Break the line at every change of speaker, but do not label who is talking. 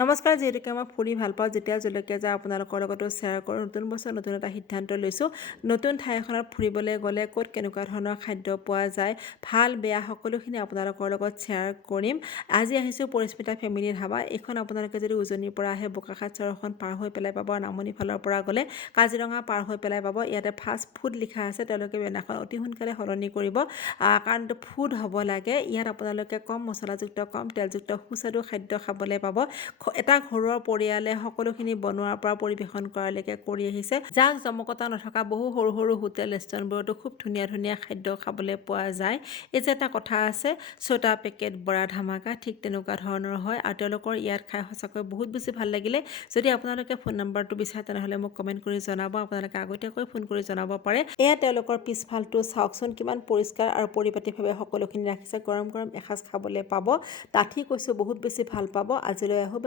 নমস্কাৰ যিহেতুকে মই ফুৰি ভাল পাওঁ যেতিয়া জলকীয়া যায় আপোনালোকৰ লগতো শ্বেয়াৰ কৰোঁ নতুন বছৰ নতুন এটা সিদ্ধান্ত লৈছোঁ। নতুন ঠাই এখনত ফুৰিবলৈ গ'লে ক'ত কেনেকুৱা ধৰণৰ খাদ্য পোৱা যায় ভাল বেয়া সকলোখিনি আপোনালোকৰ লগত শ্বেয়াৰ কৰিম। আজি আহিছোঁ পৰিস্মিতা ফেমিলি ধাবা। এইখন আপোনালোকে যদি উজনিৰ পৰা আহে বোকাখাট চহৰখন পাৰ হৈ পেলাই পাব নামনি ফালৰ পৰা গ'লে কাজিৰঙা পাৰ হৈ পেলাই পাব। ইয়াতে ফাষ্ট ফুড লিখা আছে তেওঁলোকে বেনাৰখন অতি সোনকালে সলনি কৰিব। কাৰণ ফুড হ'ব লাগে। ইয়াত আপোনালোকে কম মছলাযুক্ত কম তেলযুক্ত সুস্বাদু খাদ্য খাবলৈ পাব। এটা ঘৰুৱা পৰিয়ালে সকলোখিনি বনোৱাৰ পৰা পৰিৱেশন কৰালৈকে কৰি আহিছে। যাক জমকতা নথকা বহু সৰু সৰু হোটেল ৰেষ্টুৰেণ্টবোৰতো খুব ধুনীয়া ধুনীয়া খাদ্য খাবলৈ পোৱা যায়। এই যে এটা কথা আছে ছটা পেকেট বৰা ধামাকা ঠিক তেনেকুৱা ধৰণৰ হয় আৰু তেওঁলোকৰ ইয়াত খাই সঁচাকৈ বহুত বেছি ভাল লাগিলে। যদি আপোনালোকে ফোন নম্বৰটো বিচাৰে তেনেহ'লে মোক কমেণ্ট কৰি জনাব আপোনালোকে আগতীয়াকৈ ফোন কৰি জনাব পাৰে। এয়া তেওঁলোকৰ পিছফালটো চাওকচোন কিমান পৰিষ্কাৰ আৰু পৰিপাটিভাৱে সকলোখিনি ৰাখিছে। গৰম গৰম এসাঁজ খাবলৈ পাব। ডাঠি কৈছোঁ বহুত বেছি ভাল পাব। আজিলৈ আহোঁ।